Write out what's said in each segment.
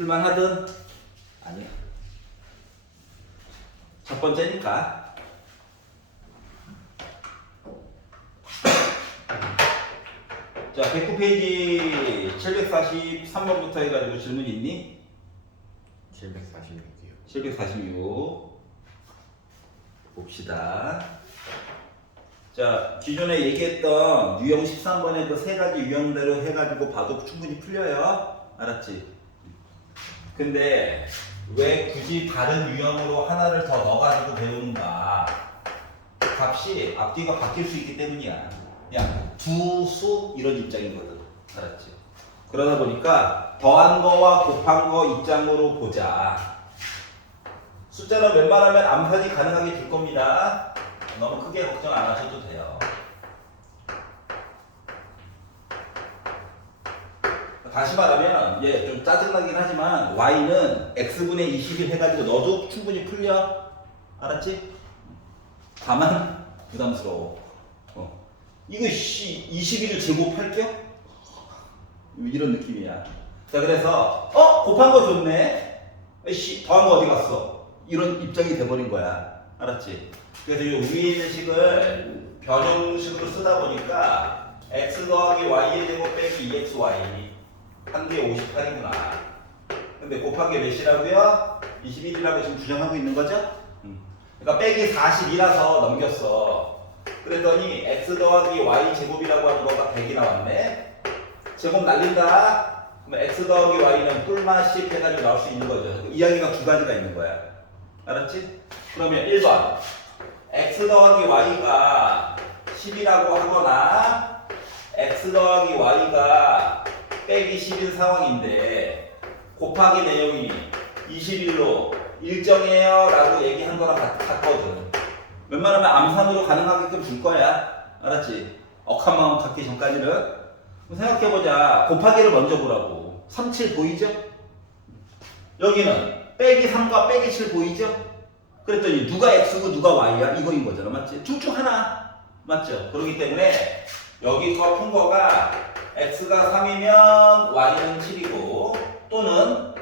풀만하든? 아니야. 첫 번째니까. 자, 109페이지 743번부터 해가지고 질문 있니? 746이요. 746 봅시다. 자, 기존에 얘기했던 유형 13번의 그 세 가지 유형대로 해가지고 봐도 충분히 풀려요. 알았지? 근데 왜 굳이 다른 유형으로 하나를 더 넣어가지고 배우는가? 값이 앞뒤가 바뀔 수 있기 때문이야. 그냥 두 수 이런 입장이거든. 알았지? 그러다 보니까 더한 거와 곱한 거 입장으로 보자. 숫자는 웬만하면 암산이 가능하게 줄 겁니다. 너무 크게 걱정 안 하셔도 돼요. 다시 말하면 좀 짜증나긴 하지만 y는 x분의 21 해가지고 넣어도 충분히 풀려. 알았지? 다만 부담스러워. 이거 21을 제곱할게요? 이런 느낌이야. 자, 그래서 곱한 거 좋네. 더한 거 어디 갔어? 이런 입장이 돼버린 거야. 알았지? 그래서 이 위에 있는 식을 변형식으로 쓰다 보니까 x 더하기 y의 제곱 빼기 2xy 한 개에 58이구나. 근데 곱한 게 몇이라고요? 21이라고 지금 주장하고 있는 거죠? 그러니까 빼기 40이라서 넘겼어. 그랬더니 x 더하기 y 제곱이라고 하는 거가 100이 나왔네. 제곱 날린다. 그럼 x 더하기 y는 뿔마 10 해가지고 나올 수 있는 거죠. 이야기가 두 가지가 있는 거야. 알았지? 그러면 1번 x 더하기 y가 10이라고 하거나 x 더하기 y가 빼기 10인 상황인데 곱하기 내용이 21로 일정해요 라고 얘기한 거랑 같거든. 웬만하면 암산으로 가능하게끔 줄 거야. 알았지? 억한 마음 갖기 전까지는. 생각해보자. 곱하기를 먼저 보라고. 3, 7 보이죠? 여기는 빼기 3과 빼기 7 보이죠? 그랬더니 누가 x고 누가 y야? 이거인 거잖아. 맞지? 둘 중 하나. 맞죠? 그렇기 때문에 여기 거 푼 거가 x가 3이면 y는 7이고 또는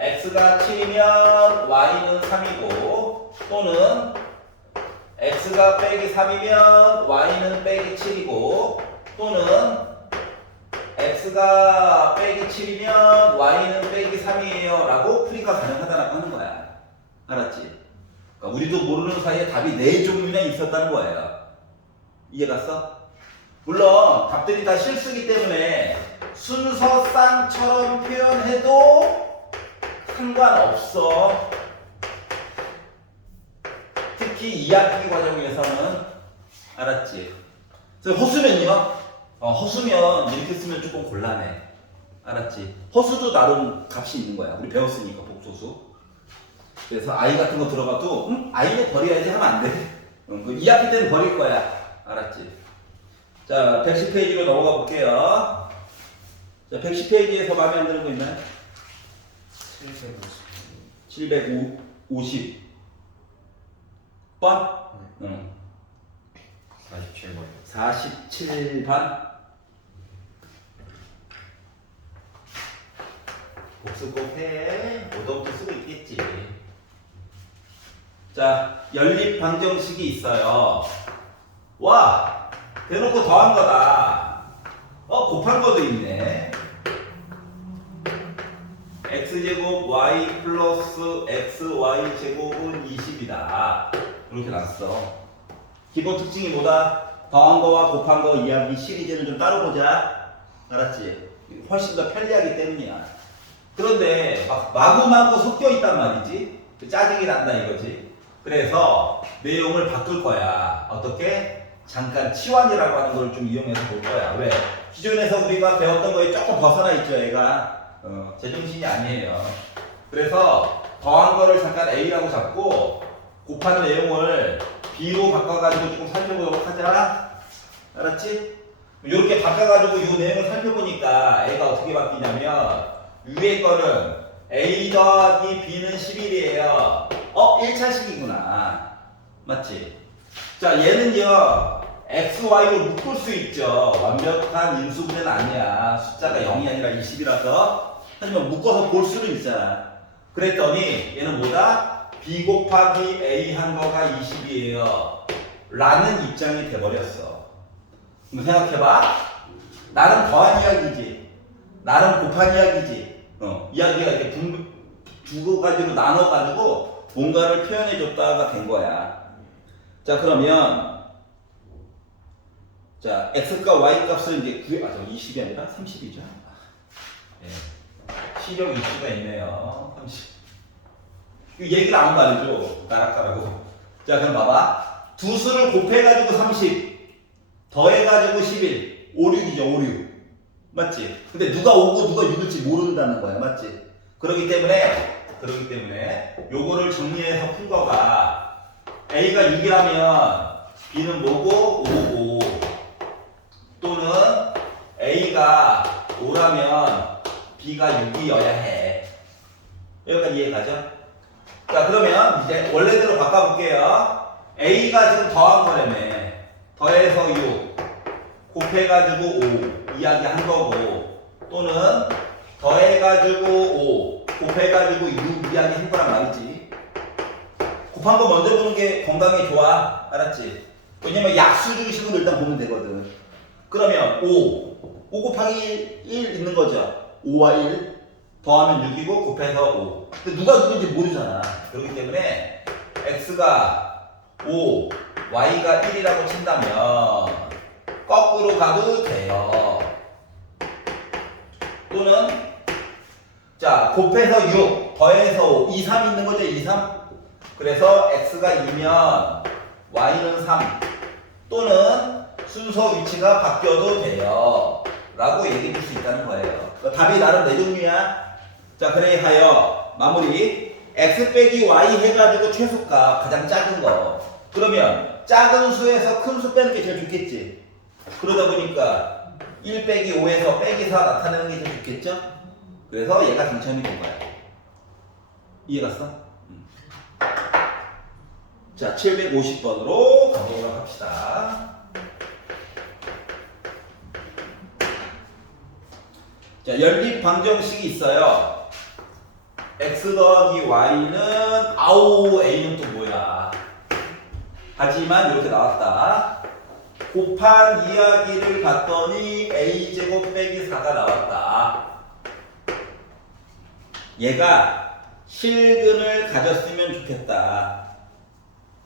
x가 7이면 y는 3이고 또는 x가 빼기 3이면 y는 빼기 7이고 또는 x가 빼기 7이면 y는 빼기 3이에요 라고 풀이가 가능하다라고 하는 거야. 알았지? 그러니까 우리도 모르는 사이에 답이 4종류나 있었다는 거예요. 이해 갔어? 물론 답들이 다 실수기 때문에 순서쌍처럼 표현해도 상관없어. 특히 2학기 과정에서는. 알았지? 그래서 허수면요? 허수면 이렇게 쓰면 조금 곤란해. 알았지? 허수도 나름 값이 있는 거야. 우리 배웠으니까 복소수. 그래서 i 같은 거 들어가도 i는 버려야지 하면 안 돼. 2학기 때는 버릴 거야. 알았지? 자, 110페이지로 넘어가 볼게요. 자, 110페이지에서 마음에 안 드는 거 있나요? 750번? 47번이요. 47번. 복습 꼭 해. 오더부터 쓰고 있겠지. 자, 연립 방정식이 있어요. 와, 대놓고 더한 거다. 곱한 거도 있네. x제곱 y 플러스 xy 제곱은 20이다. 이렇게 났어. 기본 특징이 뭐다? 더한 거와 곱한 거 이야기 시리즈는 좀 따로 보자. 알았지? 훨씬 더 편리하기 때문이야. 그런데 마구마구 섞여 있단 말이지. 짜증이 난다 이거지. 그래서 내용을 바꿀 거야. 어떻게? 잠깐 치환이라고 하는 걸 좀 이용해서 볼 거야. 왜? 기존에서 우리가 배웠던 거에 조금 벗어나 있죠, 얘가. 제정신이 아니에요. 그래서 더한 거를 잠깐 A라고 잡고 곱한 내용을 B로 바꿔가지고 조금 살펴보도록 하자. 알았지? 이렇게 바꿔가지고 이 내용을 살펴보니까 A가 어떻게 바뀌냐면 위에 거는 A 더하기 B는 11이에요. 1차식이구나. 맞지? 자, 얘는요, X, Y로 묶을 수 있죠. 완벽한 인수분해는 아니야. 숫자가 0이 아니라 20이라서. 하지만 묶어서 볼 수는 있잖아. 그랬더니 얘는 뭐다? B 곱하기 A 한 거가 20이에요. 라는 입장이 돼버렸어. 그럼 생각해봐. 나는 더한 이야기지. 나는 곱한 이야기지. 이야기가 이렇게 두 가지로 나눠가지고 뭔가를 표현해줬다가 된 거야. 자, 그러면 자, x과 y 값을 이제 20이 아니라 30이죠. 네. 시력 이슈가 있네요. 30. 이 얘기를 아무도 안 해줘. 나락가라고. 자, 그럼 봐봐. 두 수를 곱해가지고 30, 더해가지고 11, 5, 6이죠, 5, 6. 맞지? 근데 누가 5고 누가 6일지 모른다는 거야. 맞지? 그렇기 때문에 요거를 정리해서 푼 거가 A가 6이라면 B는 뭐고? 5고, 또는 A가 5라면 B가 6이어야 해. 여기까지 이해가죠? 자, 그러면 이제 원래대로 바꿔볼게요. A가 지금 더한 거라며. 더해서 6 곱해가지고 5 이야기 한 거고, 또는 더해가지고 5 곱해가지고 6 이야기 한 거란 말이지. 곱한 거 먼저 보는 게 건강에 좋아. 알았지? 왜냐면 약수 중심으로 일단 보면 되거든. 그러면 5 곱하기 1 있는 거죠. 5와 1 더하면 6이고 곱해서 5. 근데 누가 누군지 모르잖아. 그렇기 때문에 x가 5, y가 1이라고 친다면 거꾸로 가도 돼요. 또는 자, 곱해서 6, 더해서 5, 2, 3 있는 거죠. 2, 3. 그래서 x가 2면 y는 3. 또는 순서 위치가 바뀌어도 돼요. 라고 얘기해 줄 수 있다는 거예요. 답이 나름 네 종류야. 자, 그래 하여 마무리. x 빼기 y 해가지고 최소값 가장 작은 거. 그러면 작은 수에서 큰 수 빼는 게 제일 좋겠지. 그러다 보니까 1 빼기 5에서 빼기 4 나타내는 게 제일 좋겠죠. 그래서 얘가 당첨이 된 거야. 이해갔어? 자, 750번으로 가보도록 합시다. 자, 연립 방정식이 있어요. x 더하기 y는 아우 a는 또 뭐야? 하지만 이렇게 나왔다. 곱한 이야기를 봤더니 a제곱 빼기 4가 나왔다. 얘가 실근을 가졌으면 좋겠다.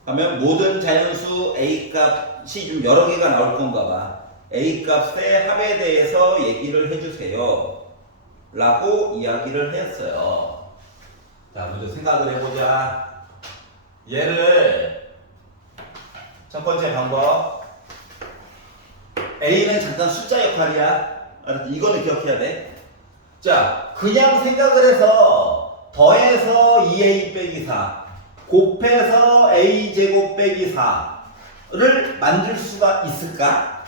하면 모든 자연수 a 값이 좀 여러 개가 나올 건가 봐. A 값의 합에 대해서 얘기를 해주세요. 라고 이야기를 했어요. 자, 먼저 생각을 해보자. 얘를 첫 번째 방법. A는 잠깐 숫자 역할이야. 알았지? 이거는 기억해야 돼. 자, 그냥 생각을 해서 더해서 2A 빼기 4 곱해서 A제곱 빼기 4를 만들 수가 있을까?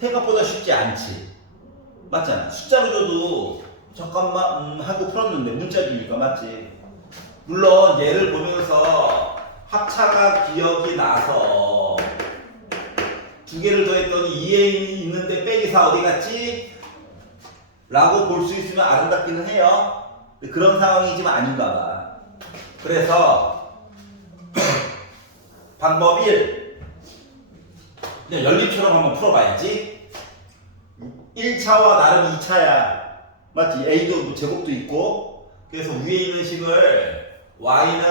생각보다 쉽지 않지. 맞잖아. 숫자로 줘도 잠깐만 하고 풀었는데 문자집이니까 맞지. 물론 얘를 보면서 합차가 기억이 나서 두 개를 더했더니 2a 있는데 빼기 4 어디 갔지? 라고 볼 수 있으면 아름답기는 해요. 그런 상황이지만 아닌가 봐. 그래서 방법 1. 그냥 연립처럼 한번 풀어봐야지. 1차와 나름 2차야. 맞지? A도 뭐 제곱도 있고. 그래서 위에 있는 식을 Y는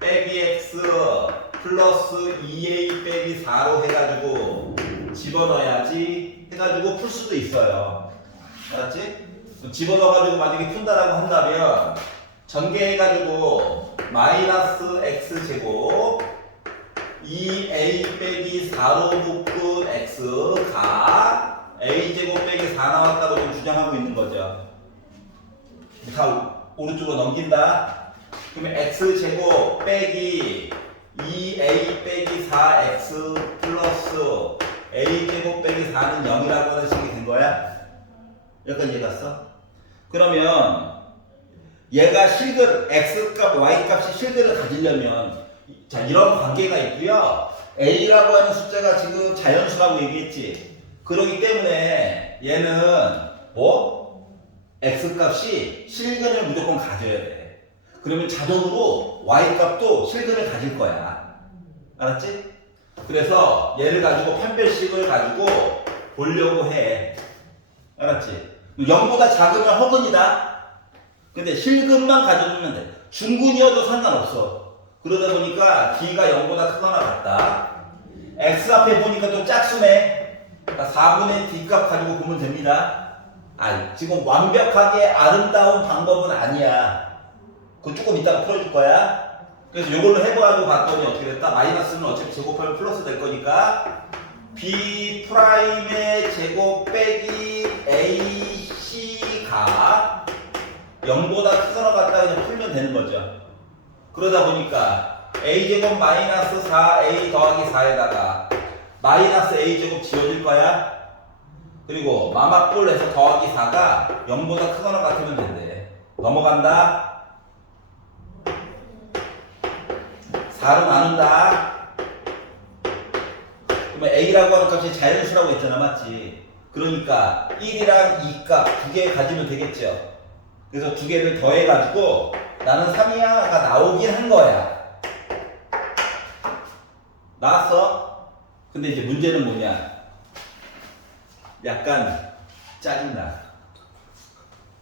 빼기 X 플러스 2A 빼기 4로 해가지고 집어넣어야지 해가지고 풀 수도 있어요. 알았지? 집어넣어가지고 만약에 푼다라고 한다면 전개해가지고 마이너스 X제곱 2A 빼기 4로 묶은 X가 A제곱 빼기 4 나왔다고 지금 주장하고 있는 거죠. 다 오른쪽으로 넘긴다. 그러면 X제곱 빼기 2A 빼기 4X 플러스 A제곱 빼기 4는 0이라고 하는 식이 된 거야? 여기까지 이해 갔어? 그러면 얘가 실근, X값, Y값이 실근을 가지려면 자, 이런 관계가 있고요. A라고 하는 숫자가 지금 자연수라고 얘기했지. 그렇기 때문에 얘는 뭐? x값이 실근을 무조건 가져야 돼. 그러면 자동으로 y값도 실근을 가질 거야. 알았지? 그래서 얘를 가지고 판별식을 가지고 보려고 해. 알았지? 0보다 작으면 허근이다. 근데 실근만 가져두면 돼. 중근이어도 상관없어. 그러다 보니까 D가 0보다 크거나 같다. X 앞에 보니까 또 짝수네. 그러니까 4분의 D 값 가지고 보면 됩니다. 아, 지금 완벽하게 아름다운 방법은 아니야. 그거 조금 이따가 풀어줄 거야. 그래서 이걸로 해봐가지고 봤더니 어떻게 됐다? 마이너스는 어차피 제곱하면 플러스 될 거니까 B 프라임의 제곱 빼기 AC가 0보다 크거나 같다 그냥 풀면 되는 거죠. 그러다 보니까 A제곱 마이너스 4A 더하기 4에다가 마이너스 A제곱 지워질 거야. 그리고 마마뿔에서 더하기 4가 0보다 크거나 같으면 된대. 넘어간다. 4로 나눈다. 그러면 A라고 하는 값이 자연수라고 했잖아, 맞지? 그러니까 1이랑 2값 두 개 가지면 되겠죠. 그래서 두 개를 더해가지고 나는 3이야가 나오긴 한 거야. 나왔어? 근데 이제 문제는 뭐냐? 약간 짜증나.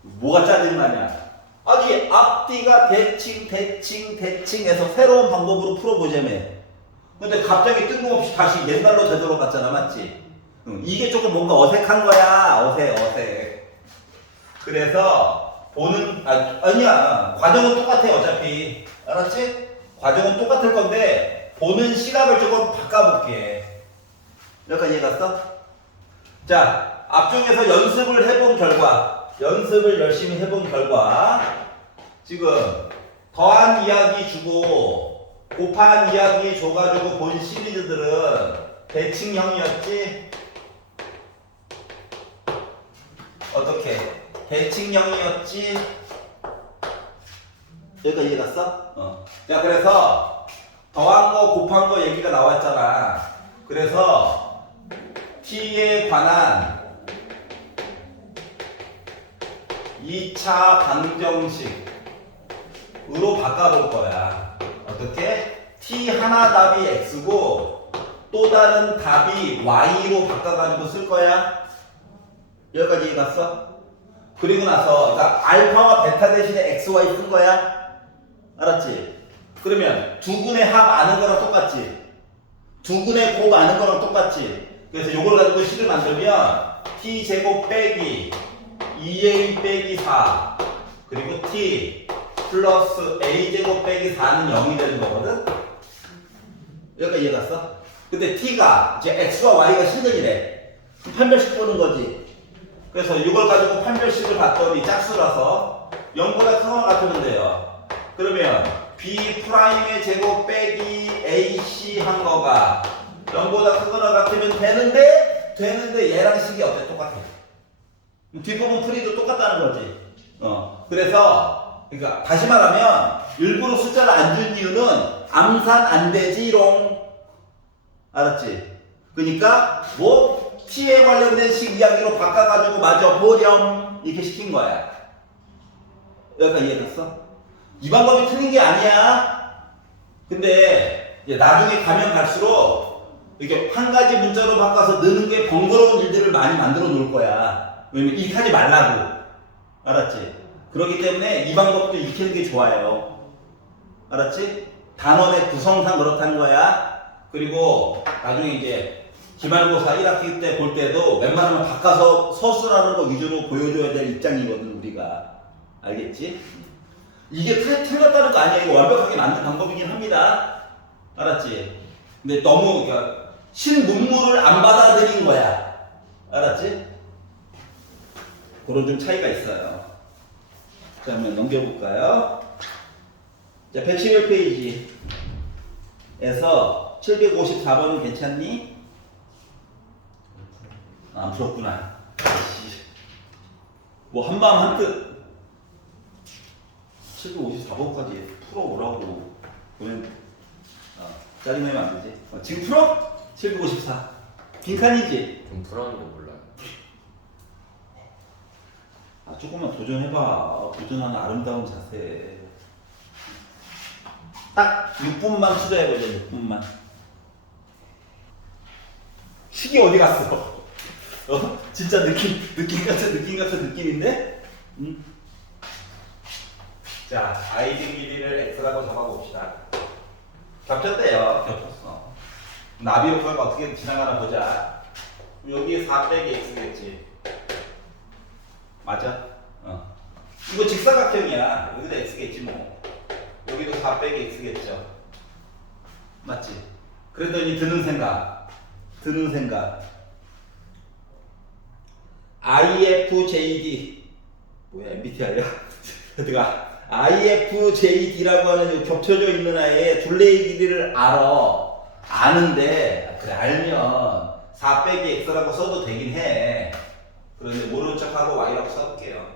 뭐가 짜증나냐? 아니 앞뒤가 대칭해서 새로운 방법으로 풀어보자며. 근데 갑자기 뜬금없이 다시 옛날로 되돌아갔잖아, 맞지? 이게 조금 뭔가 어색한 거야. 어색. 그래서 보는 아니야. 과정은 똑같아 어차피. 알았지? 과정은 똑같을 건데 보는 시각을 조금 바꿔볼게. 여기까지 이해갔어? 자, 앞쪽에서 연습을 해본 결과, 연습을 열심히 해본 결과 지금 더한 이야기 주고 곱한 이야기 줘가지고 본 시리즈들은 대칭형이었지? 어떻게? 대칭형이었지? 여기까지 이해갔어? 야, 그래서 더한 거 곱한 거 얘기가 나왔잖아. 그래서 t에 관한 2차 방정식으로 바꿔볼 거야. 어떻게? t 하나 답이 x고 또 다른 답이 y로 바꿔가지고 쓸 거야. 여기까지 이해갔어? 그리고 나서 그러니까 알파와 베타 대신에 xy 쓴 거야. 알았지? 그러면 두근의 합 아는 거랑 똑같지? 두근의 곱 아는 거랑 똑같지? 그래서 요걸 가지고 식을 만들면 t제곱 빼기 2a 빼기 4 그리고 t 플러스 a제곱 빼기 4는 0이 되는 거거든? 여기까지 이해갔어? 근데 t가 이제 x와 y가 실근이래. 판별식 보는 거지. 그래서 이걸 가지고 판별식을 봤더니 짝수라서 0보다 크거나 같으면 돼요. 그러면 b 프라임의 제곱 빼기 ac 한 거가 0보다 크거나 같으면 되는데 얘랑 식이 어때? 똑같아. 뒷부분 풀이도 똑같다는 거지. 그래서 그러니까 다시 말하면 일부러 숫자를 안 준 이유는 암산 안 되지롱. 알았지? 그러니까 뭐 t에 관련된 식 이야기로 바꿔가지고 마저 보렴 이렇게 시킨 거야. 여기까지 이해됐어? 이 방법이 틀린 게 아니야. 근데 이제 나중에 가면 갈수록 이렇게 한 가지 문자로 바꿔서 넣는 게 번거로운 일들을 많이 만들어 놓을 거야. 왜냐면 이렇게 하지 말라고. 알았지? 그렇기 때문에 이 방법도 익히는 게 좋아요. 알았지? 단원의 구성상 그렇다는 거야. 그리고 나중에 이제 기말고사 1학기 때 볼 때도 웬만하면 바꿔서 서술하는 거 위주로 보여줘야 될 입장이거든 우리가. 알겠지? 이게 틀렸다는 거 아니야. 이거 완벽하게 맞는 방법이긴 합니다. 알았지? 근데 너무 그러니까 신문물을 안 받아들인 거야. 알았지? 그런 좀 차이가 있어요. 자, 한번 넘겨볼까요? 자, 111페이지에서 754번은 괜찮니? 안 풀었구나. 뭐 한밤 한뜻 754번까지 풀어오라고 보면 짜증내면 안 되지. 지금 풀어? 754 빈칸이지? 좀 풀었는데 몰라요. 조금만 도전해봐. 도전하는 아름다운 자세. 딱 6분만 투자해보자. 6분만. 시계 어디 갔어? 진짜 느낌 같은 느낌인데? 자, 아이디 길이를 x라고 잡아봅시다. 겹쳤대요. 겹쳤어. 나비효과가 어떻게 지나가나 보자. 여기 4 빼기 x겠지. 맞아? 이거 직사각형이야. 여기도 x겠지 뭐. 여기도 4 빼기 x겠죠. 맞지? 그랬더니 드는 생각. IFJD 뭐야 MBTI야? 그러니까 IFJD라고 하는 겹쳐져 있는 아이의 둘레의 길이를 아는데 그래 알면 4 빼기 x라고 써도 되긴 해. 그런데 모르는 척하고 y라고 써볼게요.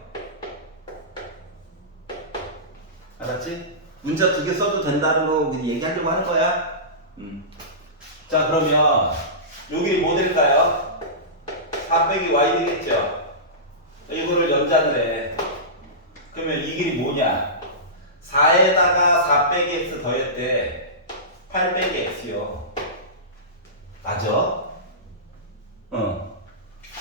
알았지? 문자 2개 써도 된다는 거 얘기하려고 하는 거야. 자 그러면 여기 뭐 될까요? 4 빼기 y 되겠죠? 이거를 연장을 해. 그러면 이 길이 뭐냐? 4에다가 4 빼기 x 더했대. 8 빼기 x요. 맞아?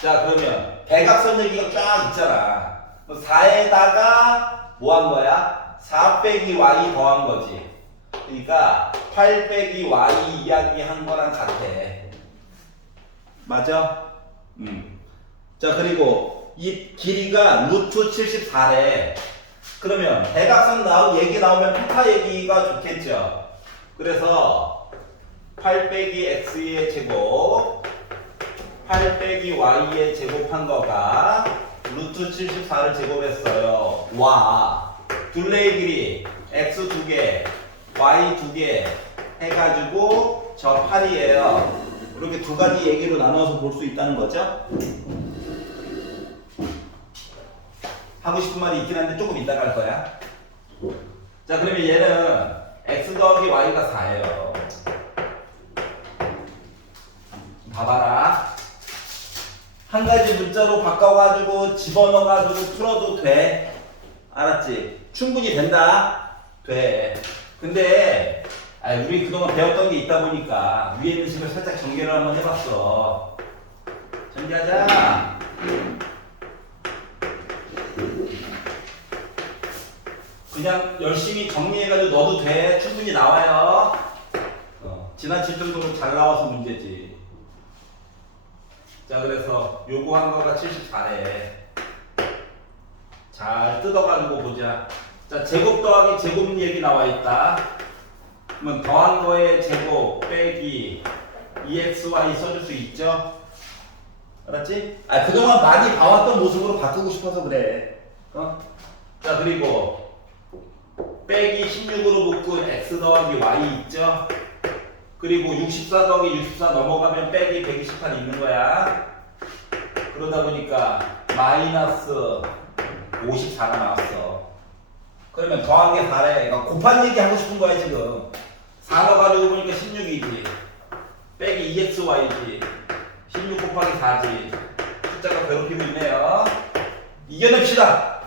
자 그러면 대각선 얘기가 쫙 있잖아. 4에다가 뭐 한 거야? 4 빼기 y 더한 거지. 그러니까 8 빼기 y 이야기 한 거랑 같아. 맞아? 자 그리고 이 길이가 루트 74래. 그러면 대각선 얘기 나오면 피타 얘기가 좋겠죠. 그래서 8 빼기 x의 제곱 8 빼기 y의 제곱한 거가 루트 74를 제곱했어요. 와 둘레의 길이 x 2개 y 2개 해가지고 저 8이에요. 이렇게 두 가지 얘기로 나눠서 볼 수 있다는 거죠. 하고 싶은 말이 있긴 한데 조금 이따가 할 거야. 자 그러면 얘는 x 더하기 y가 4예요. 봐봐라. 한 가지 문자로 바꿔가지고 집어넣어가지고 풀어도 돼. 알았지? 충분히 된다. 돼. 근데 우리 그동안 배웠던 게 있다 보니까 위에 있는 식을 살짝 전개를 한번 해봤어. 전개하자. 그냥 열심히 정리해가지고 넣어도 돼. 충분히 나와요. 지나칠 정도로 잘 나와서 문제지. 자 그래서 요거 한 거가 74래. 잘 뜯어가지고 보자. 자 제곱 더하기 제곱 얘기 나와 있다. 그러면 더한 거에 제곱 빼기 EXY 써줄 수 있죠? 알았지? 그동안 많이 봐왔던 모습으로 바꾸고 싶어서 그래. 자 그리고 빼기 16으로 묶은 X 더하기 Y 있죠? 그리고 64 더하기 64 넘어가면 빼기 128 있는 거야. 그러다 보니까 마이너스 54가 나왔어. 그러면 더한 게 4래. 그러니까 곱한 얘기 하고 싶은 거야 지금. 4 넣어가지고 보니까 16이지. 빼기 2xy지. 16 곱하기 4지. 숫자가 괴롭히고 있네요. 이겨냅시다.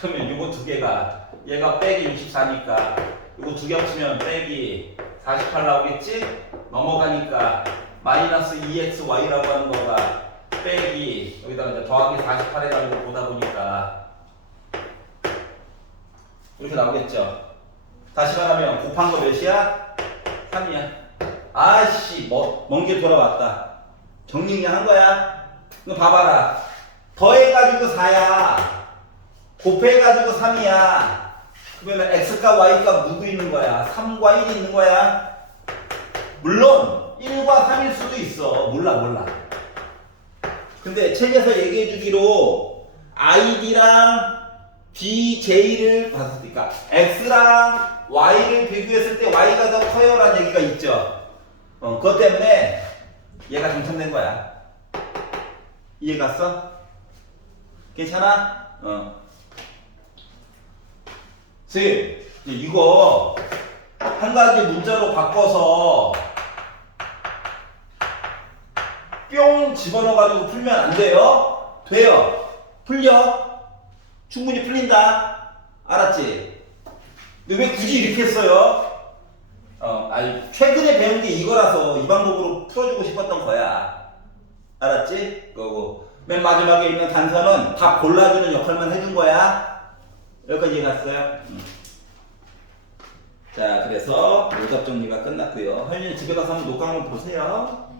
그러면 요거 두 개가 얘가 빼기 64니까 요거 두 개 합치면 빼기 48 나오겠지? 넘어가니까 마이너스 2xy라고 하는 거가 빼기 여기다가 이제 더하기 48 해가지고 보다 보니까 이렇게 나오겠죠? 다시 말하면 곱한 거 몇이야? 3이야. 아씨 먼 게 돌아왔다. 정리 한 거야. 이거 봐봐라. 더해가지고 4야. 곱해가지고 3이야. 그러면 x값 y값 누구 있는 거야? 3과 1이 있는 거야. 물론 1과 3일 수도 있어. 몰라. 근데 책에서 얘기해 주기로 id랑 dj를 봤으니까 x랑 y를 비교했을 때 y가 더 커요 라는 얘기가 있죠. 그것 때문에 얘가 당첨된 거야. 이해 갔어? 괜찮아? 선생님 이거 한 가지 문자로 바꿔서 뿅 집어넣어가지고 풀면 안 돼요? 돼요. 풀려? 충분히 풀린다. 알았지? 근데 왜 굳이 이렇게 했어요? 아니, 최근에 배운 게 이거라서 이 방법으로 풀어주고 싶었던 거야. 알았지? 그거고. 맨 마지막에 있는 단서는 답 골라주는 역할만 해준 거야. 여기까지 이해갔어요? 자, 그래서 오답 정리가 끝났고요. 혜윤이 집에 가서 한번 녹화 한번 보세요.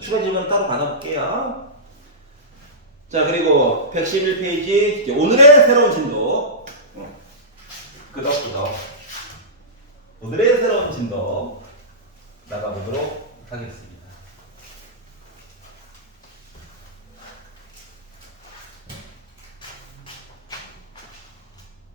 추가 질문 따로 받아볼게요. 자, 그리고 111페이지 오늘의 새로운 진도. 끄덕끄덕. 오늘의 새로운 진도 나가보도록 하겠습니다.